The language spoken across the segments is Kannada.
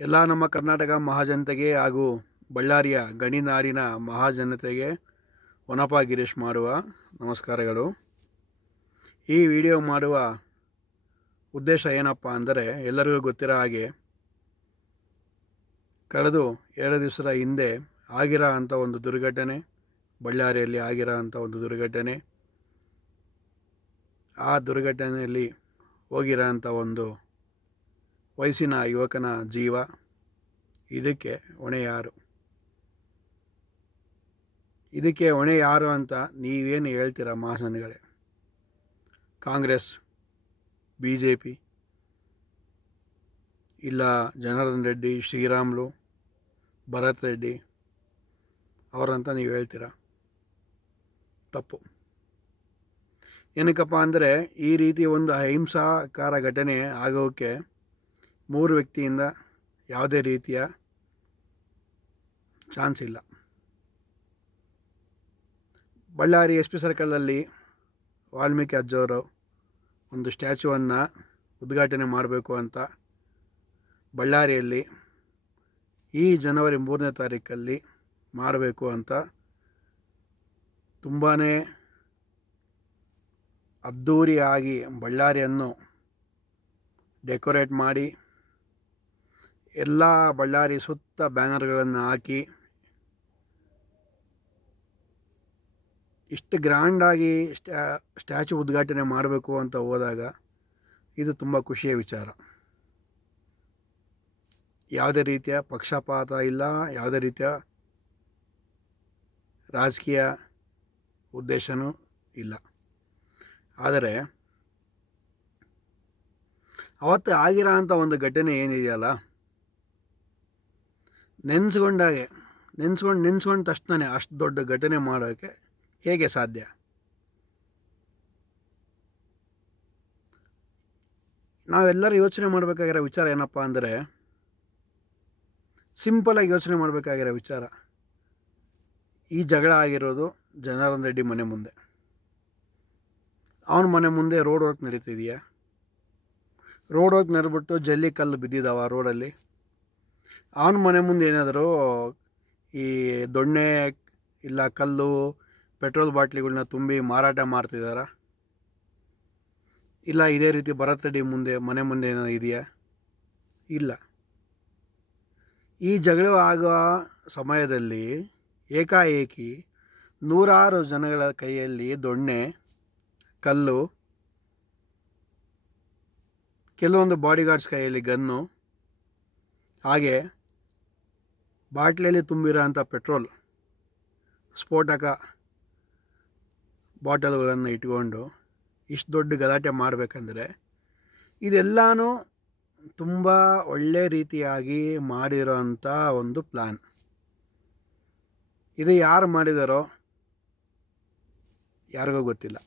ಎಲ್ಲ ನಮ್ಮ ಕರ್ನಾಟಕ ಮಹಾಜನತೆಗೆ ಹಾಗೂ ಬಳ್ಳಾರಿಯ ಗಣಿನಾಡಿನ ಮಹಾಜನತೆಗೆ ವನಪ ಗಿರೀಶ್ ಮಾಡುವ ನಮಸ್ಕಾರಗಳು. ಈ ವಿಡಿಯೋ ಮಾಡುವ ಉದ್ದೇಶ ಏನಪ್ಪ ಅಂದರೆ, ಎಲ್ಲರಿಗೂ ಗೊತ್ತಿರೋ ಹಾಗೆ ಕಳೆದು 2 ದಿವಸದ ಹಿಂದೆ ಆಗಿರೋ ಅಂಥ ಒಂದು ದುರ್ಘಟನೆ, ಬಳ್ಳಾರಿಯಲ್ಲಿ ಆಗಿರೋ ಅಂಥ ಒಂದು ದುರ್ಘಟನೆ, ಆ ದುರ್ಘಟನೆಯಲ್ಲಿ ಹೋಗಿರೋ ಅಂಥ ಒಂದು ವಯಸ್ಸಿನ ಯುವಕನ ಜೀವ, ಇದಕ್ಕೆ ಹೊಣೆ ಯಾರು? ಇದಕ್ಕೆ ಹೊಣೆ ಯಾರು ಅಂತ ನೀವೇನು ಹೇಳ್ತೀರಾ ಮಹಾಜನಗಳೇ? ಕಾಂಗ್ರೆಸ್, BJP, ಇಲ್ಲ ಜನಾರ್ದನ್ ರೆಡ್ಡಿ, ಶ್ರೀರಾಮುಲು, ಭರತ್ ರೆಡ್ಡಿ ಅವರಂತ ನೀವು ಹೇಳ್ತೀರಾ? ತಪ್ಪು. ಏನಕ್ಕಪ್ಪ ಅಂದರೆ, ಈ ರೀತಿ ಒಂದು ಅಹಿಂಸಾಕಾರ ಘಟನೆ ಆಗೋಕ್ಕೆ 3 ವ್ಯಕ್ತಿಯಿಂದ ಯಾವುದೇ ರೀತಿಯ ಚಾನ್ಸ್ ಇಲ್ಲ. ಬಳ್ಳಾರಿ SP ಸರ್ಕಲಲ್ಲಿ ವಾಲ್ಮೀಕಿ ಅಜ್ಜವರು ಒಂದು ಸ್ಟ್ಯಾಚ್ಯೂವನ್ನು ಉದ್ಘಾಟನೆ ಮಾಡಬೇಕು ಅಂತ ಬಳ್ಳಾರಿಯಲ್ಲಿ ಈ ಜನವರಿ 3ನೇ ತಾರೀಕಲ್ಲಿ ಮಾಡಬೇಕು ಅಂತ ತುಂಬಾ ಅದ್ಧೂರಿಯಾಗಿ ಬಳ್ಳಾರಿಯನ್ನು ಡೆಕೋರೇಟ್ ಮಾಡಿ, ಎಲ್ಲ ಬಳ್ಳಾರಿ ಸುತ್ತ ಬ್ಯಾನರ್ಗಳನ್ನು ಹಾಕಿ, ಇಷ್ಟು ಗ್ರ್ಯಾಂಡಾಗಿ ಸ್ಟ್ಯಾಚು ಉದ್ಘಾಟನೆ ಮಾಡಬೇಕು ಅಂತ ಹೋದಾಗ ಇದು ತುಂಬ ಖುಷಿಯ ವಿಚಾರ. ಯಾವುದೇ ರೀತಿಯ ಪಕ್ಷಪಾತ ಇಲ್ಲ, ಯಾವುದೇ ರೀತಿಯ ರಾಜಕೀಯ ಉದ್ದೇಶನೂ ಇಲ್ಲ. ಆದರೆ ಅವತ್ತು ಆಗಿರೋ ಅಂಥ ಒಂದು ಘಟನೆ ಏನಿದೆಯಲ್ಲ, ನೆನೆಸ್ಕೊಂಡ ತಕ್ಷಣ ಅಷ್ಟು ದೊಡ್ಡ ಘಟನೆ ಮಾಡೋಕ್ಕೆ ಹೇಗೆ ಸಾಧ್ಯ? ನಾವೆಲ್ಲರೂ ಯೋಚನೆ ಮಾಡಬೇಕಾಗಿರೋ ವಿಚಾರ ಏನಪ್ಪ ಅಂದರೆ, ಸಿಂಪಲಾಗಿ ಯೋಚನೆ ಮಾಡಬೇಕಾಗಿರೋ ವಿಚಾರ, ಈ ಜಗಳ ಆಗಿರೋದು ಜನಾರ್ದನ್ ರೆಡ್ಡಿ ಮನೆ ಮುಂದೆ. ಅವನ ಮನೆ ಮುಂದೆ ರೋಡ್ ವರ್ಕ್ ನಡೀತಿದೆಯಾ? ರೋಡ್ ವರ್ಕ್ ನಡೆದ್ಬಿಟ್ಟು ಜಲ್ಲಿ ಕಲ್ಲು ಬಿದ್ದಿದ್ದಾವ ರೋಡಲ್ಲಿ? ಅವನ ಮನೆ ಮುಂದೆ ಏನಾದರೂ ಈ ದೊಣ್ಣೆ ಇಲ್ಲ ಕಲ್ಲು, ಪೆಟ್ರೋಲ್ ಬಾಟ್ಲಿಗಳನ್ನ ತುಂಬಿ ಮಾರಾಟ ಮಾಡ್ತಿದ್ದಾರಾ? ಇಲ್ಲ ಇದೇ ರೀತಿ ಭರತ್ ರೆಡ್ಡಿ ಮನೆ ಮುಂದೆ ಏನೋ ಇದೆಯಾ? ಇಲ್ಲ. ಈ ಜಗಳ ಆಗುವ ಸಮಯದಲ್ಲಿ ಏಕಾಏಕಿ 100 ಜನಗಳ ಕೈಯಲ್ಲಿ ದೊಣ್ಣೆ, ಕಲ್ಲು, ಕೆಲವೊಂದು ಬಾಡಿಗಾರ್ಡ್ಸ್ ಕೈಯಲ್ಲಿ ಗನ್ನು, ಹಾಗೆ ಬಾಟ್ಲಿಯಲ್ಲಿ ತುಂಬಿರೋ ಅಂಥ ಪೆಟ್ರೋಲ್, ಸ್ಫೋಟಕ ಬಾಟಲ್ಗಳನ್ನು ಇಟ್ಕೊಂಡು ಇಷ್ಟು ದೊಡ್ಡ ಗಲಾಟೆ ಮಾಡಬೇಕಂದ್ರೆ, ಇದೆಲ್ಲನೂ ತುಂಬ ಒಳ್ಳೆ ರೀತಿಯಾಗಿ ಮಾಡಿರೋ ಅಂಥ ಒಂದು ಪ್ಲ್ಯಾನ್. ಇದು ಯಾರು ಮಾಡಿದಾರೋ ಯಾರಿಗೂ ಗೊತ್ತಿಲ್ಲ.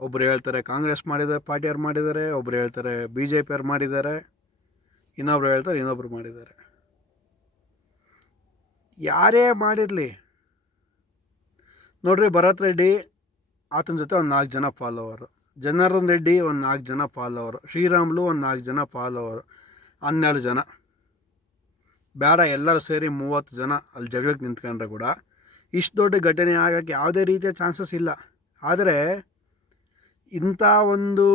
ಒಬ್ಬರು ಹೇಳ್ತಾರೆ ಕಾಂಗ್ರೆಸ್ ಪಾರ್ಟಿಯವ್ರು ಮಾಡಿದ್ದಾರೆ, ಒಬ್ಬರು ಹೇಳ್ತಾರೆ BJP ಅವ್ರು ಮಾಡಿದ್ದಾರೆ, ಇನ್ನೊಬ್ರು ಹೇಳ್ತಾರೆ ಇನ್ನೊಬ್ರು ಮಾಡಿದ್ದಾರೆ. ಯಾರೇ ಮಾಡಿರಲಿ ನೋಡ್ರಿ, ಭರತ್ ರೆಡ್ಡಿ ಆತನ ಜೊತೆ ಒಂದು 4 ಜನ ಫಾಲೋವರು, ಜನಾರ್ದನ್ ರೆಡ್ಡಿ ಒಂದು 4 ಜನ ಫಾಲೋವರು, ಶ್ರೀರಾಮುಲು ಒಂದು 4 ಜನ ಫಾಲೋವರು, 12 ಜನ ಬೇಡ ಎಲ್ಲರೂ ಸೇರಿ 30 ಜನ ಅಲ್ಲಿ ಜಗಳಕ್ಕೆ ನಿಂತ್ಕೊಂಡ್ರೆ ಕೂಡ ಇಷ್ಟು ದೊಡ್ಡ ಘಟನೆ ಆಗೋಕ್ಕೆ ಯಾವುದೇ ರೀತಿಯ ಚಾನ್ಸಸ್ ಇಲ್ಲ. ಆದರೆ ಇಂಥ ಒಂದು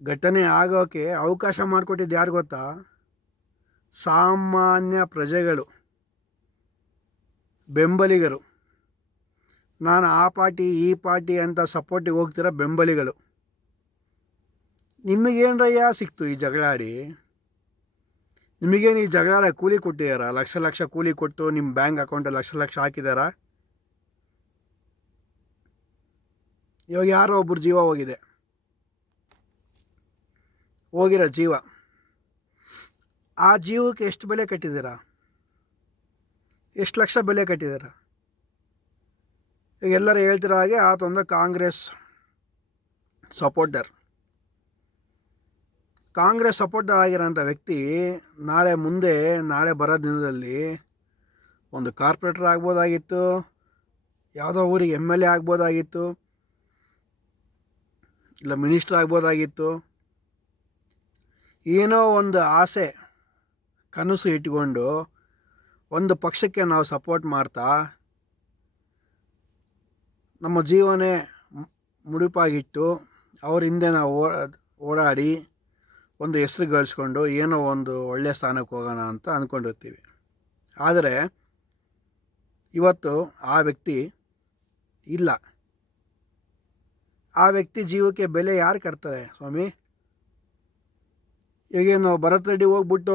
ಘಟನೆ ಆಗೋಕ್ಕೆ ಅವಕಾಶ ಮಾಡಿಕೊಟ್ಟಿದ್ದು ಯಾರು ಗೊತ್ತಾ? ಸಾಮಾನ್ಯ ಪ್ರಜೆಗಳು, ಬೆಂಬಲಿಗರು. ನಾನು ಆ ಪಾರ್ಟಿ ಈ ಪಾರ್ಟಿ ಅಂತ ಸಪೋರ್ಟಿಗೆ ಹೋಗ್ತಿರೋ ಬೆಂಬಲಿಗಳು. ನಿಮಗೇನ್ರಯ್ಯ ಸಿಕ್ತು ಈ ಜಗಳಾಡಿ? ನಿಮಗೇನು ಈ ಜಗಳಾಡ ಕೂಲಿ ಕೊಟ್ಟಿದ್ದಾರಾ? ಲಕ್ಷ ಕೂಲಿ ಕೊಟ್ಟು ನಿಮ್ಮ ಬ್ಯಾಂಕ್ ಅಕೌಂಟಲ್ಲಿ ಲಕ್ಷ ಹಾಕಿದಾರಾ? ಇವಾಗ ಯಾರೋ ಒಬ್ಬರು ಜೀವ ಹೋಗಿರೋ ಜೀವ, ಆ ಜೀವಕ್ಕೆ ಎಷ್ಟು ಬೆಲೆ ಕಟ್ಟಿದ್ದೀರಾ? ಎಷ್ಟು ಲಕ್ಷ ಬೆಲೆ ಕಟ್ಟಿದ್ದೀರಾ? ಈಗ ಎಲ್ಲರೂ ಹೇಳ್ತಿರೋ ಹಾಗೆ ಆತೊಂದು ಕಾಂಗ್ರೆಸ್ ಸಪೋರ್ಟರ್ ಆಗಿರೋಂಥ ವ್ಯಕ್ತಿ ನಾಳೆ ಬರೋ ದಿನದಲ್ಲಿ ಒಂದು ಕಾರ್ಪೊರೇಟರ್ ಆಗ್ಬೋದಾಗಿತ್ತು, ಯಾವುದೋ ಊರಿಗೆ MLA ಆಗ್ಬೋದಾಗಿತ್ತು, ಇಲ್ಲ ಮಿನಿಸ್ಟರ್ ಆಗ್ಬೋದಾಗಿತ್ತು. ಏನೋ ಒಂದು ಆಸೆ ಕನಸು ಇಟ್ಕೊಂಡು ಒಂದು ಪಕ್ಷಕ್ಕೆ ನಾವು ಸಪೋರ್ಟ್ ಮಾಡ್ತಾ ನಮ್ಮ ಜೀವನೇ ಮುಡಿಪಾಗಿಟ್ಟು ಅವ್ರ ಹಿಂದೆ ನಾವು ಓಡಾಡಿ ಒಂದು ಹೆಸರು ಗಳಿಸ್ಕೊಂಡು ಏನೋ ಒಂದು ಒಳ್ಳೆಯ ಸ್ಥಾನಕ್ಕೆ ಹೋಗೋಣ ಅಂತ ಅಂದ್ಕೊಂಡಿರ್ತೀವಿ. ಆದರೆ ಇವತ್ತು ಆ ವ್ಯಕ್ತಿ ಇಲ್ಲ. ಆ ವ್ಯಕ್ತಿ ಜೀವಕ್ಕೆ ಬೆಲೆ ಯಾರು ಕಟ್ತಾರೆ ಸ್ವಾಮಿ? ಈಗೇನು ಭರತ್ ರೆಡ್ಡಿ ಹೋಗ್ಬಿಟ್ಟು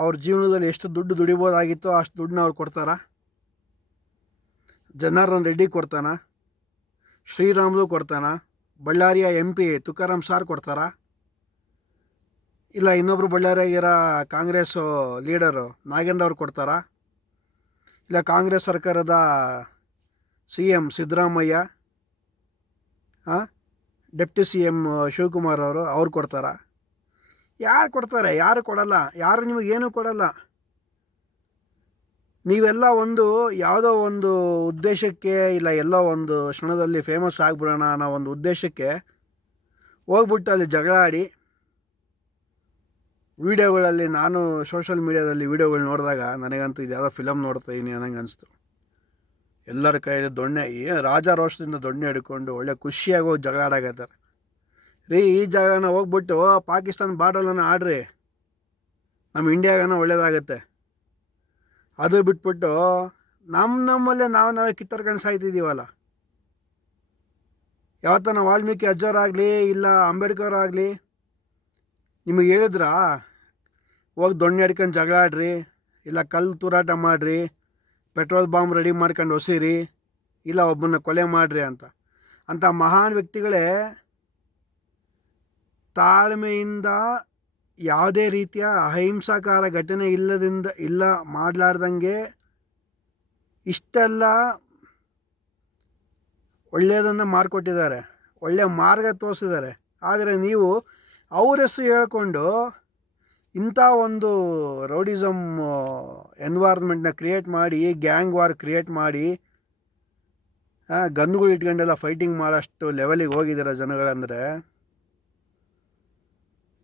ಅವ್ರ ಜೀವನದಲ್ಲಿ ಎಷ್ಟು ದುಡ್ಡು ದುಡಿಬೋದಾಗಿತ್ತೋ ಅಷ್ಟು ದುಡ್ಡನ್ನ ಅವ್ರು ಕೊಡ್ತಾರಾ? ಜನಾರ್ದನ್ ರೆಡ್ಡಿ ಕೊಡ್ತಾನ? ಶ್ರೀರಾಮ್ಲು ಕೊಡ್ತಾನ? ಬಳ್ಳಾರಿಯ MP ತುಕಾರಾಮ್ ಸಾರ್ ಕೊಡ್ತಾರಾ? ಇಲ್ಲ ಇನ್ನೊಬ್ಬರು ಬಳ್ಳಾರಿಯಾಗಿರೋ ಕಾಂಗ್ರೆಸ್ ಲೀಡರು ನಾಗೇಂದ್ರ ಅವ್ರು ಕೊಡ್ತಾರಾ? ಇಲ್ಲ ಕಾಂಗ್ರೆಸ್ ಸರ್ಕಾರದ CM Siddaramaiah, deputy CM Shivakumar ಅವ್ರು ಕೊಡ್ತಾರಾ? ಯಾರು ಕೊಡ್ತಾರೆ? ಯಾರು ಕೊಡಲ್ಲ. ಯಾರು ನಿಮಗೇನು ಕೊಡಲ್ಲ. ನೀವೆಲ್ಲ ಒಂದು ಯಾವುದೋ ಒಂದು ಉದ್ದೇಶಕ್ಕೆ, ಇಲ್ಲ ಎಲ್ಲೋ ಒಂದು ಕ್ಷಣದಲ್ಲಿ ಫೇಮಸ್ ಆಗಿಬಿಡೋಣ ಅನ್ನೋ ಒಂದು ಉದ್ದೇಶಕ್ಕೆ ಹೋಗ್ಬಿಟ್ಟು ಅಲ್ಲಿ ಜಗಳ ಆಡಿ ವೀಡಿಯೋಗಳಲ್ಲಿ, ನಾನು ಸೋಷಲ್ ಮೀಡಿಯಾದಲ್ಲಿ ವೀಡಿಯೋಗಳು ನೋಡಿದಾಗ ನನಗಂತೂ ಇದು ಯಾವುದೋ ಫಿಲಮ್ ನೋಡ್ತಾ ಇದೀನಿ ಅನ್ನಂಗೆ ಅನಿಸ್ತು. ಎಲ್ಲರ ಕೈಯಲ್ಲಿ ದೊಣ್ಣೆ, ರಾಜ ರೋಷದಿಂದ ದೊಣ್ಣೆ ಹಿಡ್ಕೊಂಡು ಒಳ್ಳೆ ಖುಷಿಯಾಗಿ ಹೋಗಿ ಜಗಳ ಆಡಾಕತ್ತಾರೆ. ಈ ಜಾಗನ ಹೋಗ್ಬಿಟ್ಟು ಪಾಕಿಸ್ತಾನ ಬಾರ್ಡರನ್ನು ಆಡ್ರಿ, ನಮ್ಮ ಇಂಡಿಯಾಗನ ಒಳ್ಳೇದಾಗತ್ತೆ. ಅದು ಬಿಟ್ಬಿಟ್ಟು ನಮ್ಮಲ್ಲೇ ನಾವೇ ಕಿತ್ತರ್ಕೊಂಡು ಸಾಯ್ತಿದ್ದೀವಲ್ಲ. ಯಾವತ್ತನ ವಾಲ್ಮೀಕಿ ಅಜ್ಜವರಾಗಲಿ ಇಲ್ಲ ಅಂಬೇಡ್ಕರ್ ಆಗಲಿ ನಿಮಗೆ ಹೇಳಿದ್ರಾ ಹೋಗಿ ದೊಣ್ಣೆ ಹಿಡ್ಕೊಂಡು ಜಗಳ ಆಡ್ರಿ, ಇಲ್ಲ ಕಲ್ಲು ತೂರಾಟ ಮಾಡಿರಿ, ಪೆಟ್ರೋಲ್ ಬಾಂಬ್ ರೆಡಿ ಮಾಡ್ಕೊಂಡು ಹೊಸೀರಿ, ಇಲ್ಲ ಒಬ್ಬನ ಕೊಲೆ ಮಾಡಿರಿ ಅಂತ ಮಹಾನ್ ವ್ಯಕ್ತಿಗಳೇ ತಾಳ್ಮೆಯಿಂದ ಯಾವುದೇ ರೀತಿಯ ಅಹಿಂಸಾಕಾರ ಘಟನೆ ಇಲ್ಲ ಮಾಡಲಾರ್ದಂಗೆ ಇಷ್ಟೆಲ್ಲ ಒಳ್ಳೆಯದನ್ನು ಮಾಡಿಕೊಟ್ಟಿದ್ದಾರೆ, ಒಳ್ಳೆಯ ಮಾರ್ಗ ತೋರಿಸಿದ್ದಾರೆ. ಆದರೆ ನೀವು ಅವ್ರ ಹೆಸರು ಹೇಳ್ಕೊಂಡು ಇಂಥ ಒಂದು ರೌಡಿಸಮ್ ಎನ್ವೈರ್ಮೆಂಟ್ನ ಕ್ರಿಯೇಟ್ ಮಾಡಿ, ಗ್ಯಾಂಗ್ ವಾರ್ ಕ್ರಿಯೇಟ್ ಮಾಡಿ, ಗನ್ಗಳು ಇಟ್ಕೊಂಡೆಲ್ಲ ಫೈಟಿಂಗ್ ಮಾಡೋಷ್ಟು ಲೆವೆಲಿಗೆ ಹೋಗಿದ್ದೀರ ಜನಗಳಂದರೆ,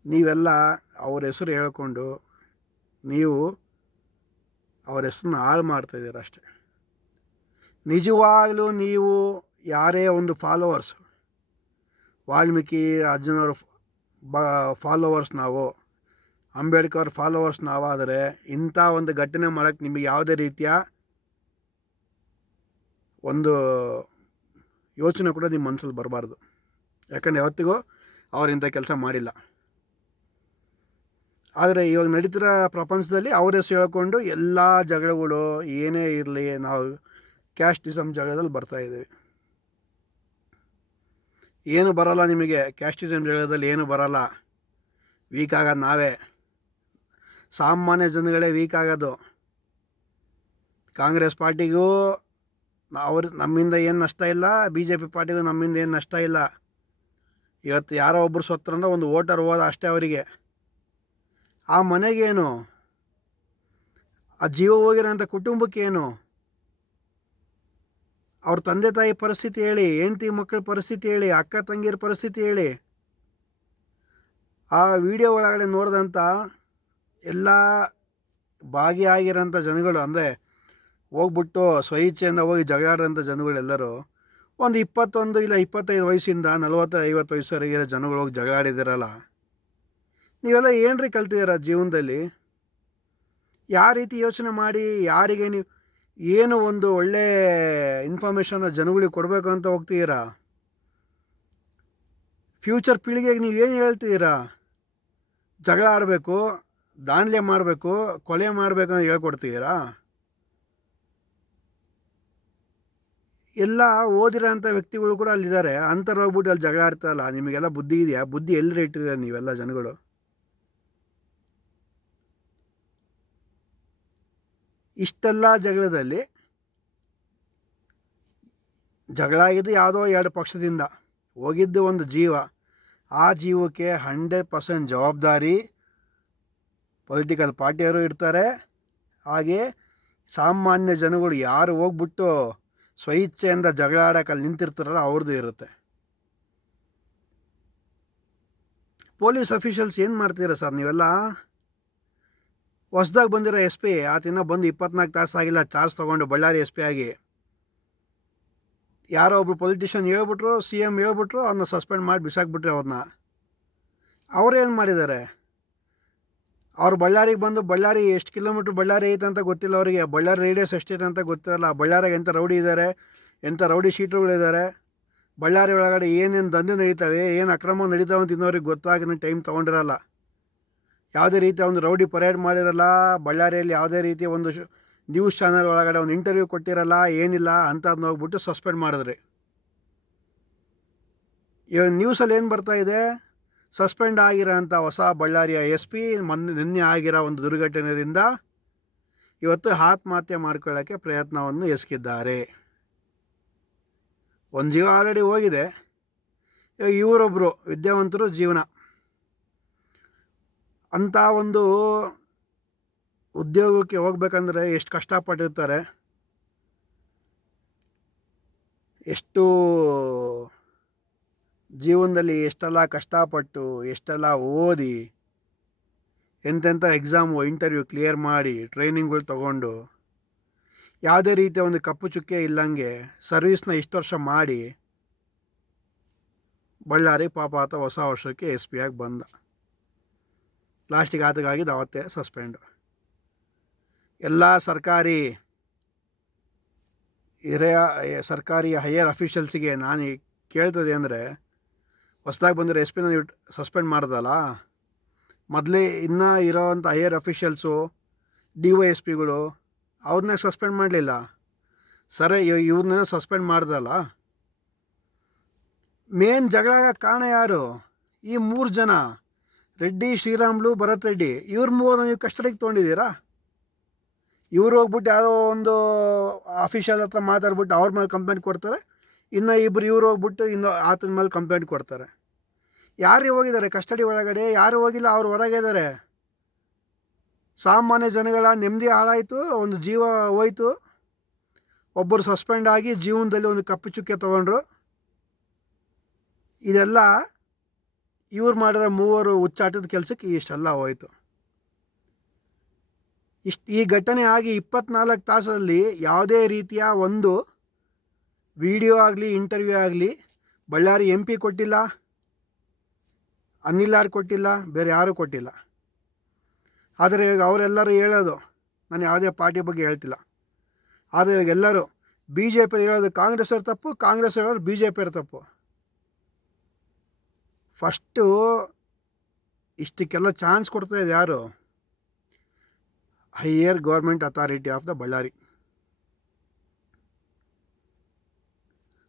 ನೀವೆಲ್ಲ ಅವ್ರ ಹೆಸರು ಹೇಳ್ಕೊಂಡು ನೀವು ಅವ್ರ ಹೆಸರನ್ನ ಹಾಳು ಮಾಡ್ತಾಯಿದ್ದೀರ ಅಷ್ಟೆ. ನಿಜವಾಗಲೂ ನೀವು ಯಾರೇ ಒಂದು ಫಾಲೋವರ್ಸ್, ವಾಲ್ಮೀಕಿ ಅಜ್ಜನವ್ರ ಫಾಲೋವರ್ಸ್ ನಾವು, ಅಂಬೇಡ್ಕರ್ ಫಾಲೋವರ್ಸ್ ನಾವಾದರೆ ಇಂಥ ಒಂದು ಘಟನೆ ಮಾಡೋಕ್ಕೆ ನಿಮಗೆ ಯಾವುದೇ ರೀತಿಯ ಒಂದು ಯೋಚನೆ ಕೂಡ ನಿಮ್ಮ ಮನಸ್ಸಲ್ಲಿ ಬರಬಾರ್ದು. ಯಾಕಂದರೆ ಯಾವತ್ತಿಗೂ ಅವ್ರು ಇಂಥ ಕೆಲಸ ಮಾಡಿಲ್ಲ. ಆದರೆ ಇವಾಗ ನಡೀತಿರೋ ಪ್ರಪಂಚದಲ್ಲಿ ಅವ್ರ ಹೆಸರು ಹೇಳ್ಕೊಂಡು ಎಲ್ಲ ಜಗಳಗಳು ಏನೇ ಇರಲಿ ನಾವು ಕ್ಯಾಸ್ಟಿಸಮ್ ಜಗಳದಲ್ಲಿ ಬರ್ತಾಯಿದ್ದೀವಿ. ಏನು ಬರೋಲ್ಲ ನಿಮಗೆ, ಕ್ಯಾಸ್ಟಿಸಮ್ ಜಗಳದಲ್ಲಿ ಏನು ಬರೋಲ್ಲ. ವೀಕ್ ಆಗೋದು ನಾವೇ, ಸಾಮಾನ್ಯ ಜನಗಳೇ ವೀಕ್ ಆಗೋದು. ಕಾಂಗ್ರೆಸ್ ಪಾರ್ಟಿಗೂ ನಮ್ಮಿಂದ ಏನು ನಷ್ಟ ಇಲ್ಲ, BJP ಪಾರ್ಟಿಗೂ ನಮ್ಮಿಂದ ಏನು ನಷ್ಟ ಇಲ್ಲ. ಇವತ್ತು ಯಾರೋ ಒಬ್ಬರು ಸತ್ತರಂದ್ರೆ ಒಂದು ವೋಟರ್ ಹೋದ ಅಷ್ಟೇ ಅವರಿಗೆ. ಆ ಮನೆಗೇನು, ಆ ಜೀವ ಹೋಗಿರೋಂಥ ಕುಟುಂಬಕ್ಕೇನು, ಅವ್ರ ತಂದೆ ತಾಯಿ ಪರಿಸ್ಥಿತಿ ಹೇಳಿ, ಹೆಂಡತಿ ಮಕ್ಕಳ ಪರಿಸ್ಥಿತಿ ಹೇಳಿ, ಅಕ್ಕ ತಂಗಿಯರ ಪರಿಸ್ಥಿತಿ ಹೇಳಿ. ಆ ವಿಡಿಯೋ ಒಳಗಡೆ ನೋಡಿದಂಥ ಎಲ್ಲ ಭಾಗಿಯಾಗಿರೋಂಥ ಜನಗಳು, ಅಂದರೆ ಹೋಗ್ಬಿಟ್ಟು ಸ್ವಇಚ್ಛೆಯಿಂದ ಹೋಗಿ ಜಗಳಾಡೋಂಥ ಜನಗಳೆಲ್ಲರೂ ಒಂದು 21 ಇಲ್ಲ 25 ವಯಸ್ಸಿಂದ 40-50 ವಯಸ್ಸವರೆಗಿರೋ ಜನಗಳು ಹೋಗಿ ಜಗಳಾಡಿದಿರಲ್ಲ. ನೀವೆಲ್ಲ ಏನ್ರಿ ಕಲ್ತಿದ್ದೀರ ಜೀವನದಲ್ಲಿ? ಯಾವ ರೀತಿ ಯೋಚನೆ ಮಾಡಿ ಯಾರಿಗೆ ನೀವು ಏನು ಒಂದು ಒಳ್ಳೆ ಇನ್ಫಾರ್ಮೇಷನ್ನ ಜನಗಳಿಗೆ ಕೊಡಬೇಕು ಅಂತ ಹೋಗ್ತಿದ್ದೀರಾ? ಫ್ಯೂಚರ್ ಪೀಳಿಗೆಗೆ ನೀವೇನು ಹೇಳ್ತಿದ್ದೀರಾ? ಜಗಳ ಆಡಬೇಕು, ದಾಂಧಲೆ ಮಾಡಬೇಕು, ಕೊಲೆ ಮಾಡಬೇಕು ಅಂತ ಹೇಳ್ಕೊಡ್ತಿದ್ದೀರಾ? ಎಲ್ಲ ಓದಿರೋಂಥ ವ್ಯಕ್ತಿಗಳು ಕೂಡ ಅಲ್ಲಿದ್ದಾರೆ, ಅಂಥವ್ರು ಹೋಗ್ಬಿಟ್ಟು ಅಲ್ಲಿ ಜಗಳ ಆಡ್ತಾರಲ್ಲ. ನಿಮಗೆಲ್ಲ ಬುದ್ಧಿ ಇದೆಯಾ? ಬುದ್ಧಿ ಎಲ್ಲರೂ ಇಟ್ಟಿದ್ದಾರೆ ನೀವೆಲ್ಲ ಜನಗಳು. ಇಷ್ಟೆಲ್ಲ ಜಗಳದಲ್ಲಿ ಜಗಳ ಆಗಿದ್ದು ಯಾವುದೋ 2 ಪಕ್ಷದಿಂದ, ಹೋಗಿದ್ದು ಒಂದು ಜೀವ. ಆ ಜೀವಕ್ಕೆ 100% ಜವಾಬ್ದಾರಿ ಪೊಲಿಟಿಕಲ್ ಪಾರ್ಟಿಯವರು ಇರ್ತಾರೆ. ಹಾಗೆ ಸಾಮಾನ್ಯ ಜನಗಳು ಯಾರು ಹೋಗ್ಬಿಟ್ಟು ಸ್ವಇಚ್ಛೆಯಿಂದ ಜಗಳ ಆಡೋಕೆ ಅಲ್ಲಿ ನಿಂತಿರ್ತಾರಲ್ಲ ಅವ್ರದ್ದು ಇರುತ್ತೆ. ಪೊಲೀಸ್ ಅಫಿಷಿಯಲ್ಸ್ ಏನು ಮಾಡ್ತೀರಾ ಸರ್ ನೀವೆಲ್ಲ? ಹೊಸ್ದಾಗಿ ಬಂದಿರೋ ಎಸ್ ಪಿ ಆತಿನ್ನ ಬಂದು 24 ತಾಸು ಆಗಿಲ್ಲ ಚಾರ್ಜ್ ತೊಗೊಂಡು ಬಳ್ಳಾರಿ ಎಸ್ ಪಿ ಆಗಿ. ಯಾರೋ ಒಬ್ರು ಪೊಲಿಟಿಷಿಯನ್ ಹೇಳ್ಬಿಟ್ರು, CM ಹೇಳ್ಬಿಟ್ರು, ಅವ್ರನ್ನ ಸಸ್ಪೆಂಡ್ ಮಾಡಿ ಬಿಸಾಕ್ಬಿಟ್ರೆ ಅವ್ರನ್ನ. ಅವ್ರೇನು ಮಾಡಿದ್ದಾರೆ? ಅವ್ರು ಬಳ್ಳಾರಿಗೆ ಬಂದು, ಬಳ್ಳಾರಿ ಎಷ್ಟು ಕಿಲೋಮೀಟ್ರ್ ಬಳ್ಳಾರಿ ಐತೆ ಅಂತ ಗೊತ್ತಿಲ್ಲ ಅವರಿಗೆ, ಬಳ್ಳಾರಿ ರೇಡಿಯಸ್ ಎಷ್ಟೈತೆ ಅಂತ ಗೊತ್ತಿರಲ್ಲ, ಬಳ್ಳಾರಿಗೆ ಎಂಥ ರೌಡಿ ಇದ್ದಾರೆ, ಎಂಥ ರೌಡಿ ಶೀಟ್ರುಗಳಿದ್ದಾರೆ, ಬಳ್ಳಾರಿ ಒಳಗಡೆ ಏನೇನು ದಂಧೆ ನಡೀತವೆ, ಏನು ಅಕ್ರಮ ನಡೀತಾವೆ ಅಂತ ಇನ್ನೋರಿಗೆ ಗೊತ್ತಾಗಿನ ಟೈಮ್ ತೊಗೊಂಡಿರಲ್ಲ. ಯಾವುದೇ ರೀತಿಯ ಒಂದು ರೌಡಿ ಪರೇಡ್ ಮಾಡಿರಲ್ಲ, ಬಳ್ಳಾರಿಯಲ್ಲಿ ಯಾವುದೇ ರೀತಿಯ ಒಂದು ನ್ಯೂಸ್ ಚಾನಲ್ ಒಳಗಡೆ ಒಂದು ಇಂಟರ್ವ್ಯೂ ಕೊಟ್ಟಿರಲ್ಲ, ಏನಿಲ್ಲ ಅಂಥದ್ದನ್ನ ಹೋಗ್ಬಿಟ್ಟು ಸಸ್ಪೆಂಡ್ ಮಾಡಿದ್ರಿ. ಇವಾಗ ನ್ಯೂಸಲ್ಲಿ ಏನು ಬರ್ತಾಯಿದೆ? ಸಸ್ಪೆಂಡ್ ಆಗಿರೋಂಥ ಹೊಸ ಬಳ್ಳಾರಿಯ SP ನಿನ್ನೆ ಆಗಿರೋ ಒಂದು ದುರ್ಘಟನೆಯಿಂದ ಇವತ್ತು ಆತ್ಮಹತ್ಯೆ ಮಾಡ್ಕೊಳ್ಳೋಕ್ಕೆ ಪ್ರಯತ್ನವನ್ನು ಎಸಗಿದ್ದಾರೆ. ಒಂದು ಜೀವ ಆಲ್ರೆಡಿ ಹೋಗಿದೆ. ಇವರೊಬ್ಬರು ವಿದ್ಯಾವಂತರು ಜೀವನ ಅಂಥ ಒಂದು ಉದ್ಯೋಗಕ್ಕೆ ಹೋಗ್ಬೇಕಂದ್ರೆ ಎಷ್ಟು ಕಷ್ಟಪಟ್ಟಿರ್ತಾರೆ, ಎಷ್ಟು ಜೀವನದಲ್ಲಿ ಎಷ್ಟೆಲ್ಲ ಕಷ್ಟಪಟ್ಟು, ಎಷ್ಟೆಲ್ಲ ಓದಿ, ಎಂತೆಂಥ ಎಕ್ಸಾಮು ಇಂಟರ್ವ್ಯೂ ಕ್ಲಿಯರ್ ಮಾಡಿ, ಟ್ರೈನಿಂಗ್ಗಳು ತೊಗೊಂಡು, ಯಾವುದೇ ರೀತಿಯ ಒಂದು ಕಪ್ಪು ಚುಕ್ಕೆ ಇಲ್ಲಂಗೆ ಸರ್ವೀಸ್ನ ಇಷ್ಟು ವರ್ಷ ಮಾಡಿ ಬಳ್ಳಾರಿ ಪಾಪ ಆತ ಹೊಸ ವರ್ಷಕ್ಕೆ SP ಆಗಿ ಬಂದ. ಲಾಸ್ಟಿಗೆ ಆತಗಾಗಿದ್ದು ಅವತ್ತೇ ಸಸ್ಪೆಂಡು. ಎಲ್ಲ ಸರ್ಕಾರಿ ಹೈಯರ್ ಅಫಿಷಿಯಲ್ಸಿಗೆ ನಾನು ಕೇಳ್ತದೆ ಅಂದರೆ, ಹೊಸದಾಗಿ ಬಂದಿರೋ SP ನೀವು ಸಸ್ಪೆಂಡ್ ಮಾಡ್ದಲ್ಲ, ಮೊದಲೇ ಇನ್ನೂ ಇರೋವಂಥ ಹೈಯರ್ ಅಫಿಷಿಯಲ್ಸು DYSPಗಳು ಅವ್ರನ್ನ ಸಸ್ಪೆಂಡ್ ಮಾಡಲಿಲ್ಲ. ಸರಿ, ಇವ್ರನ್ನೆಲ್ಲ ಸಸ್ಪೆಂಡ್ ಮಾಡ್ದಲ್ಲ. ಮೇನ್ ಜಗಳ ಕಾರಣ ಯಾರು? ಈ 3 ಜನ, ರೆಡ್ಡಿ, ಶ್ರೀರಾಮ್ಲು, ಭರತ್ ರೆಡ್ಡಿ. ಇವ್ರ 3 ನೀವು ಕಸ್ಟಡಿಗೆ ತೊಗೊಂಡಿದ್ದೀರಾ? ಇವ್ರು ಹೋಗ್ಬಿಟ್ಟು ಯಾವುದೋ ಒಂದು ಅಫಿಷಿಯಲ್ ಹತ್ರ ಮಾತಾಡ್ಬಿಟ್ಟು ಅವ್ರ ಮೇಲೆ ಕಂಪ್ಲೇಂಟ್ ಕೊಡ್ತಾರೆ, ಇನ್ನು ಇಬ್ಬರು ಇವ್ರು ಹೋಗ್ಬಿಟ್ಟು ಇನ್ನು ಆತನ ಮೇಲೆ ಕಂಪ್ಲೇಂಟ್ ಕೊಡ್ತಾರೆ. ಯಾರು ಹೋಗಿದ್ದಾರೆ ಕಸ್ಟಡಿ ಒಳಗಡೆ? ಯಾರು ಹೋಗಿಲ್ಲ, ಅವ್ರು ಹೊರಗೆ ಇದ್ದಾರೆ. ಸಾಮಾನ್ಯ ಜನಗಳ ನೆಮ್ಮದಿ ಹಾಳಾಯಿತು, ಒಂದು ಜೀವ ಹೋಯಿತು, ಒಬ್ಬರು ಸಸ್ಪೆಂಡ್ ಆಗಿ ಜೀವನದಲ್ಲಿ ಒಂದು ಕಪ್ಪು ಚುಕ್ಕೆ ತೊಗೊಂಡ್ರು. ಇದೆಲ್ಲ ಇವ್ರು ಮಾಡಿರೋ 3 ಹುಚ್ಚಾಟದ ಕೆಲಸಕ್ಕೆ ಇಷ್ಟೆಲ್ಲ ಹೋಯಿತು. ಈ ಘಟನೆ ಆಗಿ 24 ತಾಸಲ್ಲಿ ಯಾವುದೇ ರೀತಿಯ ಒಂದು ವಿಡಿಯೋ ಆಗಲಿ, ಇಂಟರ್ವ್ಯೂ ಆಗಲಿ ಬಳ್ಳಾರಿ MP ಕೊಟ್ಟಿಲ್ಲ, ಅನಿಲ್ ಆರ್ ಕೊಟ್ಟಿಲ್ಲ, ಬೇರೆ ಯಾರೂ ಕೊಟ್ಟಿಲ್ಲ. ಆದರೆ ಇವಾಗ ಅವರೆಲ್ಲರೂ ಹೇಳೋದು, ನಾನು ಯಾವುದೇ ಪಾರ್ಟಿ ಬಗ್ಗೆ ಹೇಳ್ತಿಲ್ಲ, ಆದರೆ ಇವಾಗ ಎಲ್ಲರೂ BJP ಹೇಳೋದು ಕಾಂಗ್ರೆಸ್ ಅವ್ರ ತಪ್ಪು, ಕಾಂಗ್ರೆಸ್ ಹೇಳೋದು BJP ಅವ್ರ ತಪ್ಪು. ಫಸ್ಟು ಇಷ್ಟಕ್ಕೆಲ್ಲ ಚಾನ್ಸ್ ಕೊಡ್ತಾಯಿದೆ ಯಾರು? Higher government authority of the Ballari.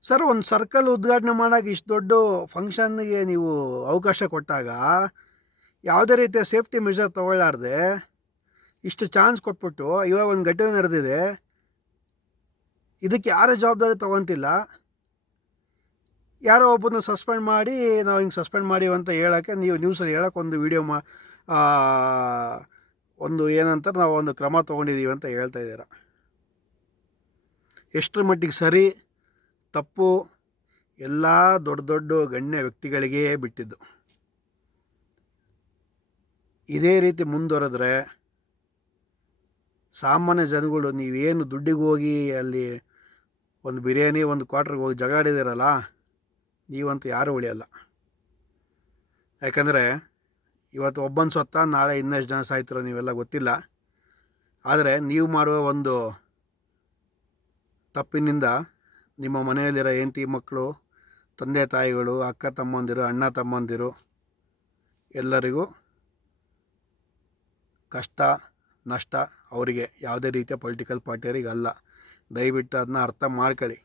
Sir, ಒಂದು ಸರ್ಕಲ್ ಉದ್ಘಾಟನೆ ಮಾಡೋಕ್ಕೆ ಇಷ್ಟು ದೊಡ್ಡ ಫಂಕ್ಷನ್ಗೆ ನೀವು ಅವಕಾಶ ಕೊಟ್ಟಾಗ ಯಾವುದೇ ರೀತಿಯ ಸೇಫ್ಟಿ ಮೆಷರ್ ತೊಗೊಳ್ಳಾರ್ದೆ ಇಷ್ಟು ಚಾನ್ಸ್ ಕೊಟ್ಬಿಟ್ಟು ಇವಾಗ ಒಂದು ಘಟನೆ ನಡೆದಿದೆ, ಇದಕ್ಕೆ ಯಾರೇ ಜವಾಬ್ದಾರಿ ತೊಗೊತಿಲ್ಲ. ಯಾರೋ ಒಬ್ಬರನ್ನ ಸಸ್ಪೆಂಡ್ ಮಾಡಿ, ನಾವು ಹಿಂಗೆ ಸಸ್ಪೆಂಡ್ ಮಾಡೀವಿ ಅಂತ ಹೇಳೋಕ್ಕೆ, ನೀವು ನ್ಯೂಸಲ್ಲಿ ಹೇಳೋಕ್ಕೆ ಒಂದು ವಿಡಿಯೋ ಒಂದು ಏನಂತಾರೆ, ನಾವು ಒಂದು ಕ್ರಮ ತೊಗೊಂಡಿದ್ದೀವಿ ಅಂತ ಹೇಳ್ತಾ ಇದ್ದೀರ. ಎಷ್ಟರ ಮಟ್ಟಿಗೆ ಸರಿ ತಪ್ಪು ಎಲ್ಲ ದೊಡ್ಡ ದೊಡ್ಡ ಗಣ್ಯ ವ್ಯಕ್ತಿಗಳಿಗೇ ಬಿಟ್ಟಿದ್ದು. ಇದೇ ರೀತಿ ಮುಂದುವರೆದ್ರೆ ಸಾಮಾನ್ಯ ಜನಗಳು, ನೀವೇನು ದುಡ್ಡಿಗೆ ಹೋಗಿ ಅಲ್ಲಿ ಒಂದು ಬಿರಿಯಾನಿ, ಒಂದು ಕ್ವಾರ್ಟರ್ಗೆ ಹೋಗಿ ಜಗಾಡಿದಿರಲ್ಲ, ನೀವಂತೂ ಯಾರೂ ಉಳಿಯಲ್ಲ. ಯಾಕಂದರೆ ಇವತ್ತು ಒಬ್ಬನ ಸತ್ತ, ನಾಳೆ ಇನ್ನಷ್ಟು ಜನ ಸಾಯ್ತಿರೋ ನೀವೆಲ್ಲ ಗೊತ್ತಿಲ್ಲ. ಆದರೆ ನೀವು ಮಾಡುವ ಒಂದು ತಪ್ಪಿನಿಂದ ನಿಮ್ಮ ಮನೆಯಲ್ಲಿರೋ ಹೆಂಡತಿ ಮಕ್ಕಳು, ತಂದೆ ತಾಯಿಗಳು, ಅಕ್ಕ ತಮ್ಮಂದಿರು, ಅಣ್ಣ ತಮ್ಮಂದಿರು ಎಲ್ಲರಿಗೂ ಕಷ್ಟ ನಷ್ಟ ಅವರಿಗೆ, ಯಾವುದೇ ರೀತಿಯ ಪೊಲಿಟಿಕಲ್ ಪಾರ್ಟಿಯವರಿಗೆ ಅಲ್ಲ. ದಯವಿಟ್ಟು ಅದನ್ನ ಅರ್ಥ ಮಾಡ್ಕೊಳ್ಳಿ.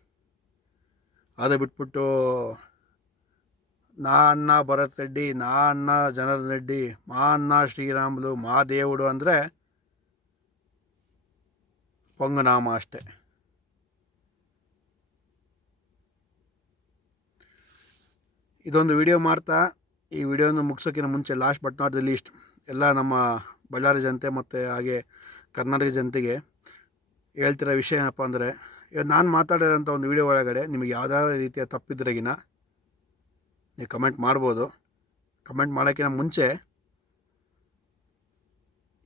ಅದು ಬಿಟ್ಬಿಟ್ಟು ನಾ ಅಣ್ಣ ಭರತ್ ರೆಡ್ಡಿ, ನಾ ಅಣ್ಣ ಜನಾರ್ದನ್ ರೆಡ್ಡಿ, ಮಾ ಅಣ್ಣ ಶ್ರೀರಾಮುಲು, ಮಾ దేవుడు ಅಂದರೆ ಪೊಂಗನಾಮ ಅಷ್ಟೆ. ಇದೊಂದು ವಿಡಿಯೋ ಮಾಡ್ತಾ ಈ ವಿಡಿಯೋನ ಮುಗಿಸೋಕ್ಕಿಂತ ಮುಂಚೆ, last but not the least, ಎಲ್ಲ ನಮ್ಮ ಬಳ್ಳಾರಿ ಜನತೆ ಮತ್ತು ಹಾಗೆ ಕರ್ನಾಟಕ ಜನತೆಗೆ ಹೇಳ್ತಿರೋ ವಿಷಯ ಏನಪ್ಪ ಅಂದರೆ, ಇವತ್ತು ನಾನು ಮಾತಾಡೋದಂಥ ಒಂದು ವಿಡಿಯೋ ಒಳಗಡೆ ನಿಮಗೆ ಯಾವುದಾದ್ರೂ ರೀತಿಯ ತಪ್ಪಿದ್ರೆಗಿನ ನೀವು ಕಮೆಂಟ್ ಮಾಡ್ಬೋದು. ಕಮೆಂಟ್ ಮಾಡೋಕ್ಕಿಂತ ಮುಂಚೆ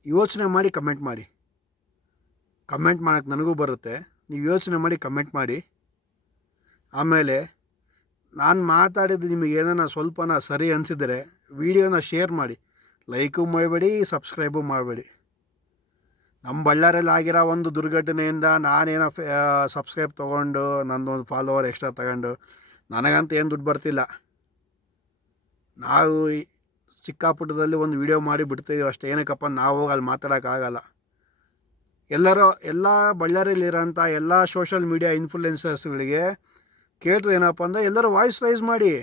ಯೋಚನೆ ಮಾಡಿ ಕಮೆಂಟ್ ಮಾಡಿ. ಕಮೆಂಟ್ ಮಾಡೋಕ್ಕೆ ನನಗೂ ಬರುತ್ತೆ, ನೀವು ಯೋಚನೆ ಮಾಡಿ ಕಮೆಂಟ್ ಮಾಡಿ. ಆಮೇಲೆ ನಾನು ಮಾತಾಡಿದ್ದು ನಿಮಗೆ ಏನಾನ ಸ್ವಲ್ಪನ ಸರಿ ಅನಿಸಿದರೆ ವಿಡಿಯೋನ ಶೇರ್ ಮಾಡಿ. ಲೈಕು ಮಾಡಬೇಡಿ, ಸಬ್ಸ್ಕ್ರೈಬು ಮಾಡಬೇಡಿ. ನಮ್ಮ ಬಳ್ಳಾರಿಯಲ್ಲಿ ಆಗಿರೋ ಒಂದು ದುರ್ಘಟನೆಯಿಂದ ನಾನೇನೋ ಸಬ್ಸ್ಕ್ರೈಬ್ ತೊಗೊಂಡು ನನ್ನೊಂದು ಫಾಲೋವರ್ ಎಕ್ಸ್ಟ್ರಾ ತಗೊಂಡು ನನಗಂತ ಏನು ದುಡ್ಡು ಬರ್ತಿಲ್ಲ. ನಾವು ಚಿಕ್ಕಪುಟ್ಟದಲ್ಲಿ ಒಂದು ವಿಡಿಯೋ ಮಾಡಿ ಬಿಡ್ತೀವಿ ಅಷ್ಟೇ. ಏನಕ್ಕಪ್ಪ ನಾವು ಹೋಗಿ ಅಲ್ಲಿ ಮಾತಾಡೋಕ್ಕಾಗಲ್ಲ. ಎಲ್ಲ ಬಳ್ಳಾರಿಯಲ್ಲಿರೋಂಥ ಎಲ್ಲ ಸೋಷಲ್ ಮೀಡಿಯಾ ಇನ್ಫ್ಲುಯೆನ್ಸರ್ಸ್ಗಳಿಗೆ ಕೇಳ್ತದೆ ಏನಪ್ಪ ಅಂದರೆ, ಎಲ್ಲರೂ ವಾಯ್ಸ್ ರೈಸ್ ಮಾಡಿ.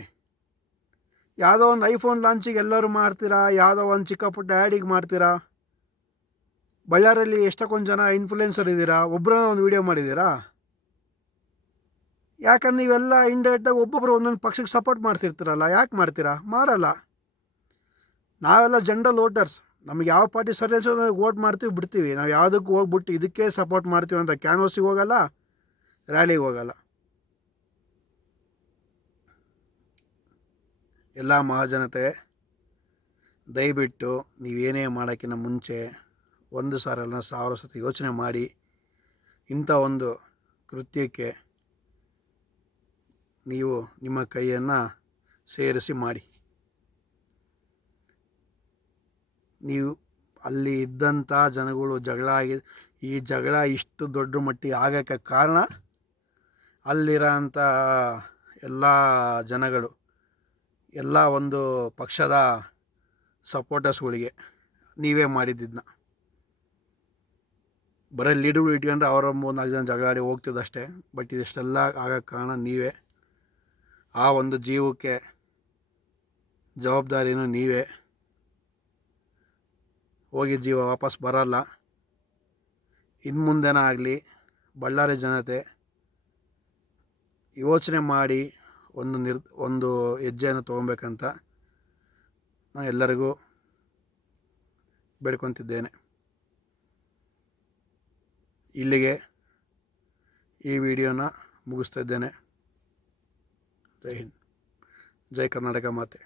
ಯಾವುದೋ ಒಂದು ಐಫೋನ್ ಲಾಂಚಿಗೆ ಎಲ್ಲರೂ ಮಾಡ್ತೀರಾ, ಯಾವುದೋ ಒಂದು ಚಿಕ್ಕ ಪುಟ್ಟ ಆ್ಯಡಿಗೆ ಮಾಡ್ತೀರಾ. ಬಳ್ಳಾರಿಯಲ್ಲಿ ಎಷ್ಟೊಂದು ಜನ ಇನ್ಫ್ಲುಯೆನ್ಸರ್ ಇದ್ದೀರಾ, ಒಬ್ಬರನ್ನ ಒಂದು ವೀಡಿಯೋ ಮಾಡಿದ್ದೀರಾ? ಯಾಕಂದ್ರೆ ನೀವೆಲ್ಲ ಇಂಡೈರೆಕ್ಟಾಗಿ ಒಬ್ಬೊಬ್ಬರು ಒಂದೊಂದು ಪಕ್ಷಕ್ಕೆ ಸಪೋರ್ಟ್ ಮಾಡ್ತಿರ್ತೀರಲ್ಲ, ಯಾಕೆ ಮಾಡ್ತೀರಾ? ಮಾಡಲ್ಲ. ನಾವೆಲ್ಲ ಜನರಲ್ ವೋಟರ್ಸ್. ನಮಗೆ ಯಾವ ಪಾರ್ಟಿ ಸರಿ ಅನ್ಸೋ ವೋಟ್ ಮಾಡ್ತೀವಿ, ಬಿಡ್ತೀವಿ. ನಾವು ಯಾವುದಕ್ಕೆ ಹೋಗ್ಬಿಟ್ಟು ಇದಕ್ಕೆ ಸಪೋರ್ಟ್ ಮಾಡ್ತೀವಿ ಅಂತ ಕ್ಯಾನ್ವಸಿಗೆ ಹೋಗಲ್ಲ, ರ್ಯಾಲಿಗೆ ಹೋಗಲ್ಲ. ಎಲ್ಲ ಮಹಾಜನತೆ, ದಯವಿಟ್ಟು ನೀವೇನೇ ಮಾಡೋಕ್ಕಿಂತ ಮುಂಚೆ 1 ಸಾರಿ ಅಲ್ಲ 1000 ಸತಿ ಯೋಚನೆ ಮಾಡಿ ಇಂಥ ಒಂದು ಕೃತ್ಯಕ್ಕೆ ನೀವು ನಿಮ್ಮ ಕೈಯನ್ನು ಸೇರಿಸಿ ಮಾಡಿ. ನೀವು ಅಲ್ಲಿ ಇದ್ದಂಥ ಜನಗಳು ಈ ಜಗಳ ಇಷ್ಟು ದೊಡ್ಡ ಮಟ್ಟಿಗೆ ಆಗೋಕ್ಕೆ ಕಾರಣ ಅಲ್ಲಿರೋಂಥ ಎಲ್ಲ ಜನಗಳು, ಎಲ್ಲ ಒಂದು ಪಕ್ಷದ ಸಪೋರ್ಟರ್ಸ್ಗಳಿಗೆ ನೀವೇ ಮಾಡಿದ್ದನ್ನ. ಬರೀ ಲೀಡ್ಗಳು ಇಟ್ಕೊಂಡ್ರೆ ಅವರ 3-4 ಜನ ಜಗಳಾಡಿ ಹೋಗ್ತಿದ್ದಷ್ಟೇ. ಬಟ್ ಇದಿಷ್ಟೆಲ್ಲ ಆಗೋಕ್ಕೆ ಕಾರಣ ನೀವೇ. ಆ ಒಂದು ಜೀವಕ್ಕೆ ಜವಾಬ್ದಾರಿನೂ ನೀವೇ. ಹೋಗಿದ್ದ ಜೀವ ವಾಪಸ್ ಬರಲ್ಲ. ಇನ್ನು ಮುಂದೆನೇ ಆಗಲಿ ಬಳ್ಳಾರಿ ಜನತೆ ಯೋಚನೆ ಮಾಡಿ ಒಂದು ಹೆಜ್ಜೆಯನ್ನು ತೊಗೊಬೇಕಂತ ನಾನು ಎಲ್ಲರಿಗೂ ಬೇಡ್ಕೊತಿದ್ದೇನೆ. ಇಲ್ಲಿಗೆ ಈ ವಿಡಿಯೋನ ಮುಗಿಸ್ತಾ ಇದ್ದೇನೆ. ಜೈ ಹಿಂದ್, ಜೈ ಕರ್ನಾಟಕ ಮಾತೆ.